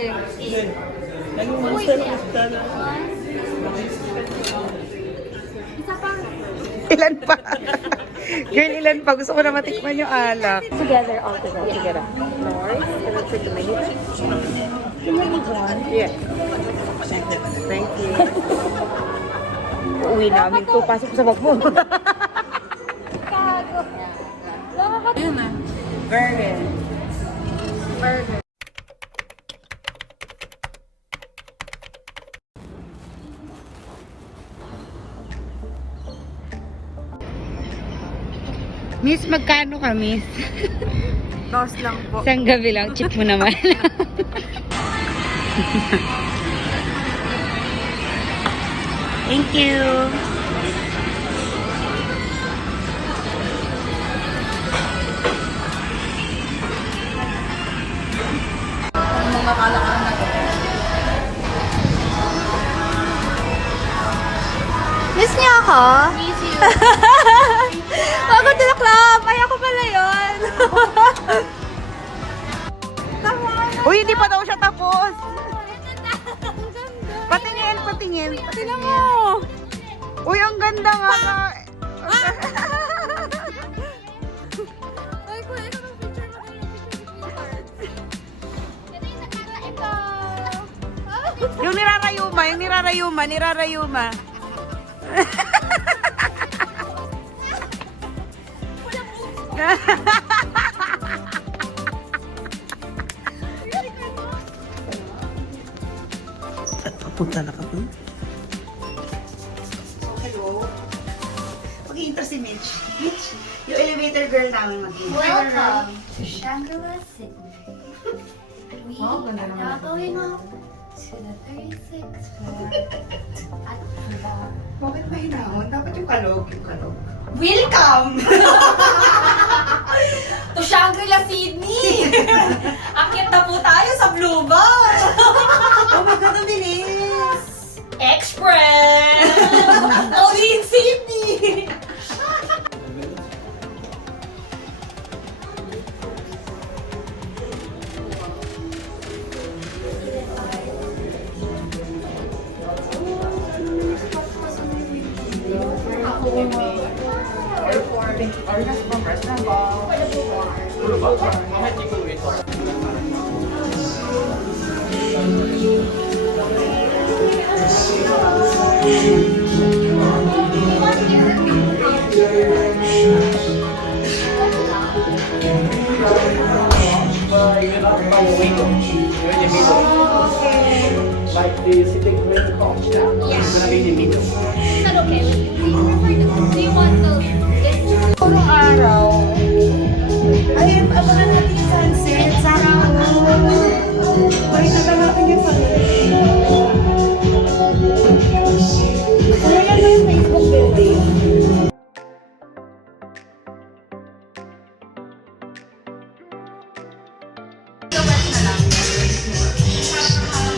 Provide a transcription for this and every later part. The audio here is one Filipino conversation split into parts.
Naging monster ng isda na. Isa pa. Ilan pa? Girl, ilan pa? Gusto ko na matikman yung alak. Together, all together. Together. North, and then for tomato. Can you leave one? Yeah. Thank you. Uwi namin to. Pasok sa bag mo. Kago. Ayun na. Burger. Burger. Miss, magkano ka, miss? Dos lang po. Isang gabi lang. Cheat mo naman. Thank you. Mga kalakaran na to. Miss niyo ako? Miss you. Welcome to the club! Ay, ako pala yun. Tama. Uy, hindi pa daw siya tapos. Ang ganda. Patingin, patingin. Sila mo. Uy, ang ganda nga. Ay, kuya, ito ang picture mo. Ito. Yung nirarayuma. Papunta na ka po. Hello. Mag-i-inter si Mitch. Mitch, yung elevator girl namin mag-i-inter. Welcome to Shangri-La Sydney. We are now going up to the 36th floor at the... Bakit may hinahon? Dapat yung kalog. Welcome to Shangri-La Sydney! Akit na po tayo sa Blue Bar! Oh my God, ang bilis! Express! Only in Sydney! Like the sitting with the couch now. Yeah. It's gonna be in the middle. Is that okay? Do you want the... Purong araw. Ayun, abangan natin yung sunset. Sana Pakita natin yung sunset. Ano yan yung Facebook building?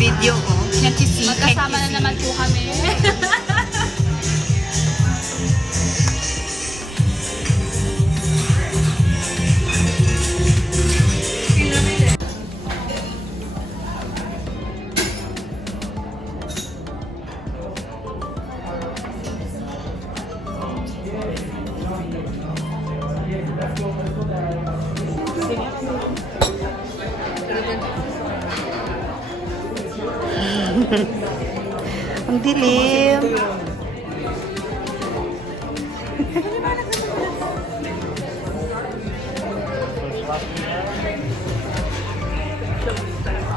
Video ko. Magkasama na naman po kami. Ang dilim.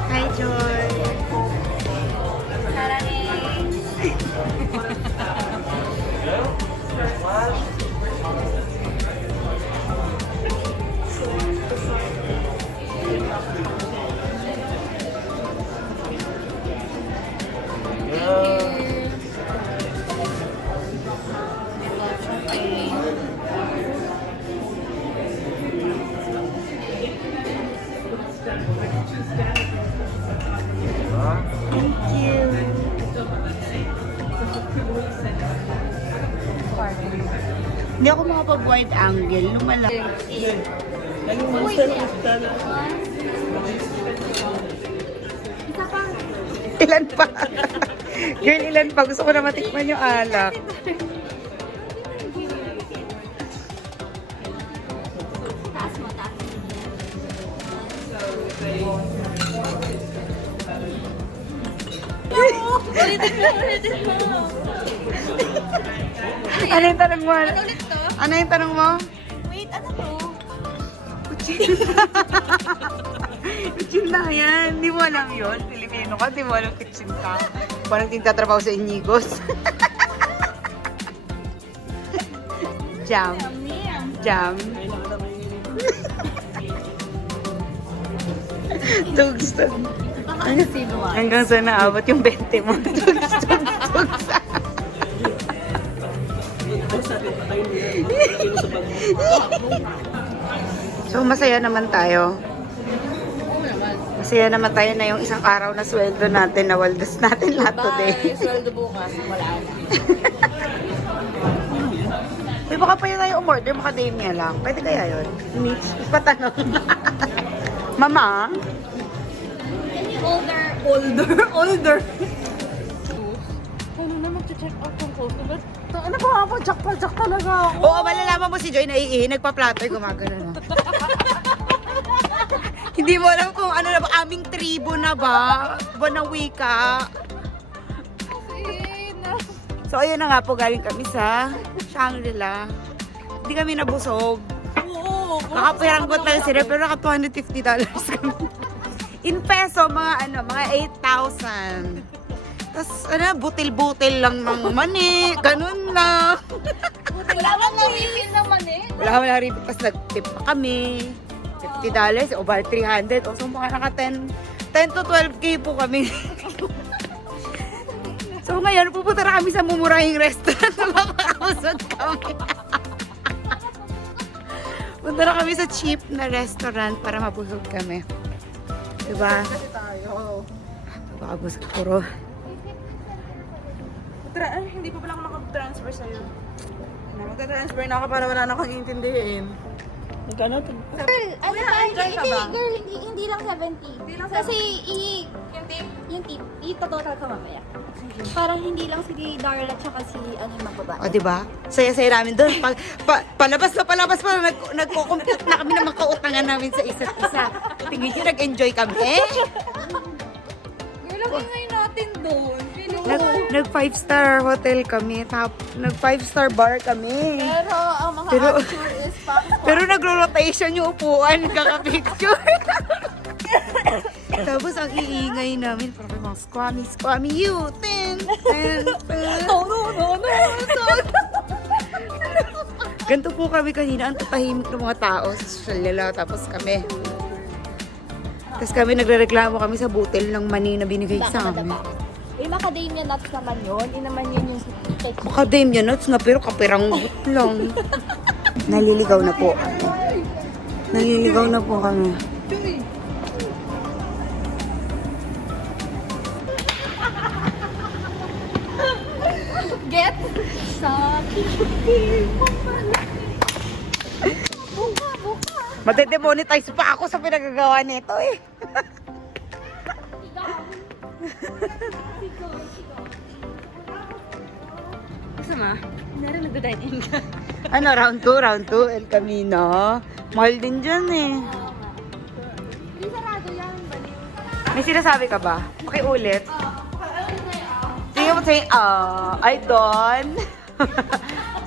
Hi, Joy. Hindi ako makapag-wide angle. Lumala. Naging monster ng isda na. Isa Ilan pa? Girl, ilan pa? Gusto ko na matikman yung alak. Taas mo, taas. Ulitin mo. Ano yung tanong mo? Ano ulit to? Ano yung tanong mo? Wait, ano to? Kitchen na yan. Di mo alam yun. Pilipino ka, di mo alam kitchen ka. Parang tingtatrabaho sa Inigos. Jam. Jam. Tugstog. Hanggang sa naabot yung 20 mo. Tugstog. So, masaya naman tayo. Masaya naman tayo na yung isang araw na sweldo natin, na waldas natin lahat today. Sweldo bukas, wala na. Uy, baka pa yun tayo umorder, baka Damia lang. Pwede kaya yun? Mitch, ipatanong. Mama? Older. Ano na mag-check out ng customer? Ano ba ako? Jack talaga ako. Oo, malalaman mo si Joy na nagpa-platter, gumagano na. Hindi mo alam kung ano na ba, aming tribo na ba? Buwan ng wika. So, ayun na nga po, galing kami sa Shangri-La. Hindi kami nabusog. Oo. Nakapiranggot lang sila, pero naka $250 kami. In peso, mga mga 8,000. Tapos, butil-butil lang ng mani. Ganun lang. Wala bang na-refill naman eh. Wala rin. Tapos nag-tip pa kami. $50, o bali 300. O so mga naka 10 to 12K po kami. So ngayon, pupunta na kami sa mumurahing restaurant na makakausag kami. Punta na kami sa cheap na restaurant para mabusog kami. Diba? Kasi tayo. Baka busog puro. Hindi pa pala ako nakapag-transfer sa'yo. Magta-transfer na ako para wala na akong intindihin. Magkano? Girl, ano ba? Girl, hindi lang 70. Hindi lang Kasi yung tip, itototal ko mamaya. Parang hindi lang si Darla tsaka si yung mga babae. O, diba? Saya-saya namin doon. Palabas pa. Nagko-compute na kami ng mga kautangan namin sa isa't isa. Tingin nyo, nag-enjoy kami. Girl, ang ingay natin doon. Nag 5-star hotel kami. Nag 5-star bar kami. Pero ang mga Pero- attitude is Pero nagro-rotation yung upuan, kaka-picture. Tapos ang iingay namin, parang mga squammy you. No. Ganito po kami kanina, ang tatahimik ng mga tao sa Shangri-La, tapos kami. Tapos kami nagrereklamo kami sa butil ng mani na binigay sa amin. Macadamia nuts naman yun. Yun naman yun yung cake. Macadamia nuts na pero kapiranggot lang. Naliligaw na po. Naliligaw na po kami. Get some. Made-demonetize pa ako sa pinagagawa nito eh. Kasama? Meron nagda-dine-in ka. Ano, round 2, El Camino. Mahal din dyan eh. Hindi sarado yan. May sinasabi ka ba? Pakiulit. Sige mo say, ay, Don.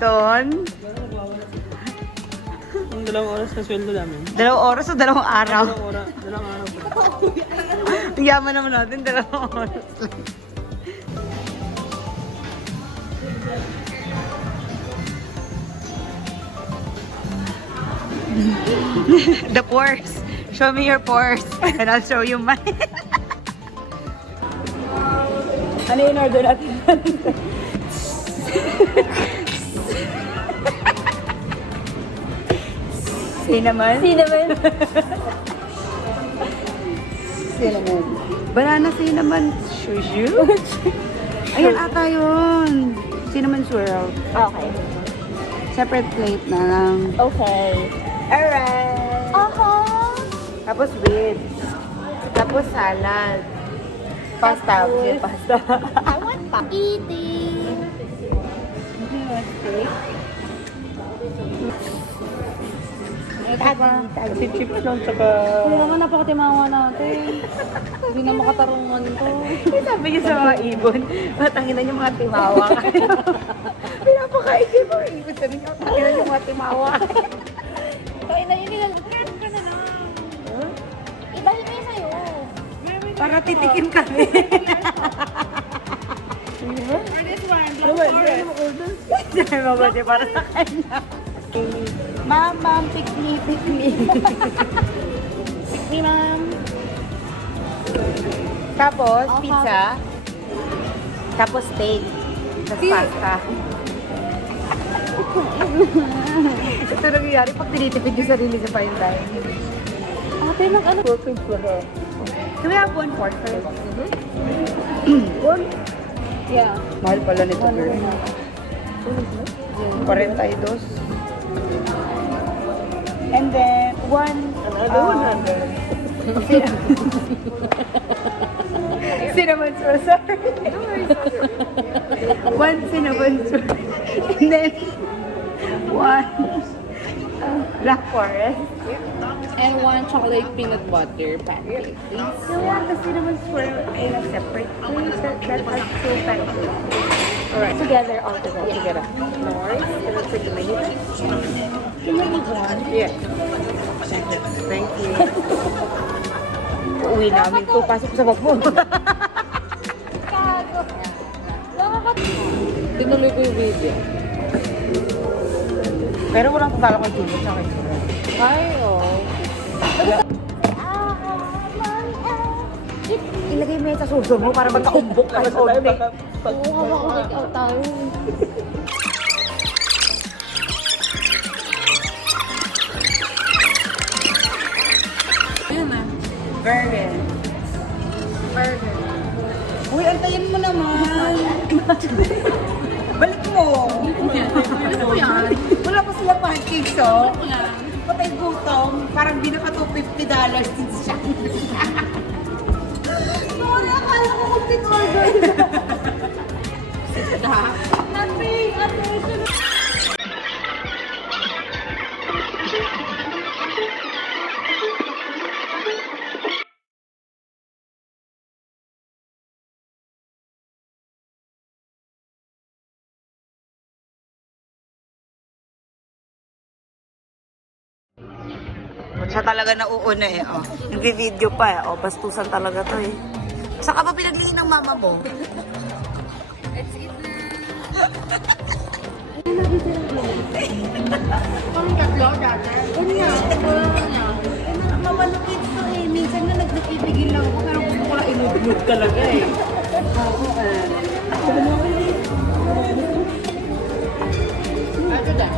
Don. Yung 2 oras na sweldo namin. 2 oras o 2 araw? 2 oras. 2 araw. Ang yaman naman natin, 2 oras lang. The pores. Show me your pores and I'll show you mine. Ano yung order natin? Cinnamon? Cinnamon. Cinnamon. Banana cinnamon shushu? Ayan ata yun. Cinnamon swirl. Okay. Separate plate na lang. Okay. Alright. Aha. Tapos ribs. Tapos salad. Pasta. Pasta. I want pa. Eating. Si Chip nun, tsaka... Kaya naman napakatimawa natin. Hindi na makatarungan to. Sabi niyo sa mga ibon, matanginan yung mga timawa. Pinapakain yung mga ibon. Sabi niyo, matanginan yung mga timawa. Kaya na yun nilang. Meron ka na lang. Ibahin mo yun sa'yo. Para titikin kami. For this one, Black Forest. Mabuti para sa kanya. Ma'am, pick me. Pick me, ma'am. Tapos, pizza. Tapos, steak. Tapos, pasta. Ito nangyayari pag tinitipid yung sarili sa fine dining. Ate, mag-ano? Can we have 1 pork first? Yeah. Mahal pala nito, girl. 42. And then, 1... cinnamon swirl, sorry. 1 cinnamon swirl. And then, 1 Black Forest. And 1 chocolate peanut butter pancake, please. So we have the cinnamon swirl in a separate place that has 2 pancakes. Alright. Together, all together. No worries. Can I take the menu? Can you leave 1? Yeah. Thank you. Uuwi namin to. Pasok sa bag mo. Kago. Tinuloy ko yung video. Pero walang pagkala kay Julie sa akin. Ay, oh. Ilagay mo yan sa suso mo para magkaumbok ka sa onte. Oo, habang out tayo. Ayun na. Burger. Uy, antayin mo naman. Balik mo. Ano po yan? Wala pa sila pancakes, oh. Ano yan? Patay gutom. Parang di na pa $250 din siya. Sorry, akala ko complete order. Nothing. Siya talaga nauuna eh. Oh. Nag-video pa eh. Oh, bastusan talaga to eh. Saan ka ba pinaglihin ng mama mo? Parang tatlo dati. Mamalupit to eh. Minsan na nagpipigil lang ako pero gusto ko lang inudmud talaga eh. Ito dyan.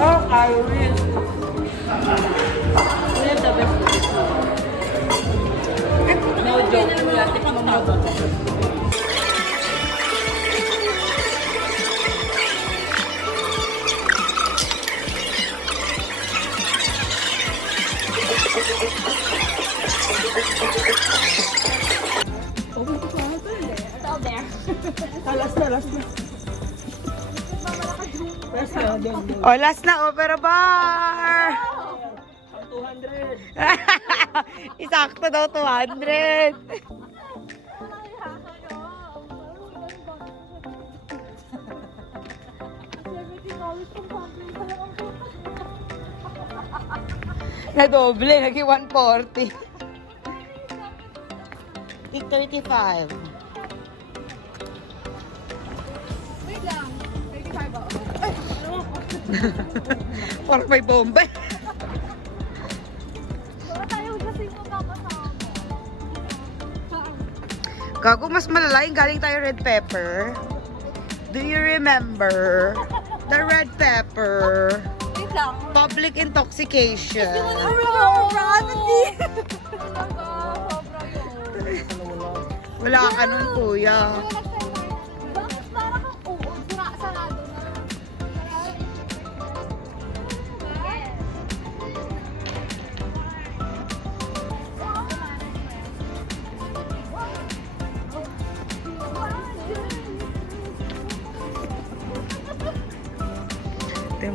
Oh, Irish. Yan the best. No joke. Wala, tikman mo ako. It's all there. Oh, last na, Opera Bar! 200! Isakto daw, 200! Nadoble, naging 140. 835. Wait lang. 35 ba? Ay, Parang may bomba. wala tayo kasi magkakasama. Gago, mas malala yung galing tayo red pepper. Do you remember the red pepper? Wait lang. Public intoxication. Sobra yun. Wala ka nun, kuya. Bakit parang kang uod? Sarado na.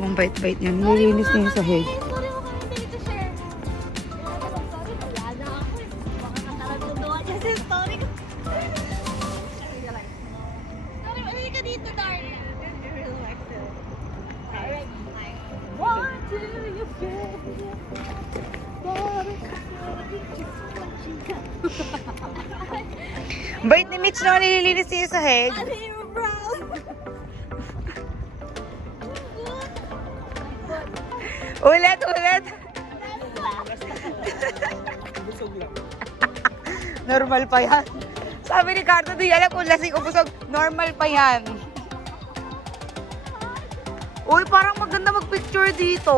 ang bait-bait niya. Nililinis niya yung sahig. Sorry mo kami hindi to share. Sorry, wala na ako eh. Baka nakaragutuan niya sa story ko. Sorry, mali ka dito, darling. Alright. One, two, you feel Bait ni Mitch na nililinis niya yung sahig. Zero brown. Ulit, ulit. Normal pa yan. Sabi ni Carto, di alam kung lasing o busog. Normal pa yan. Uy, parang maganda magpicture dito.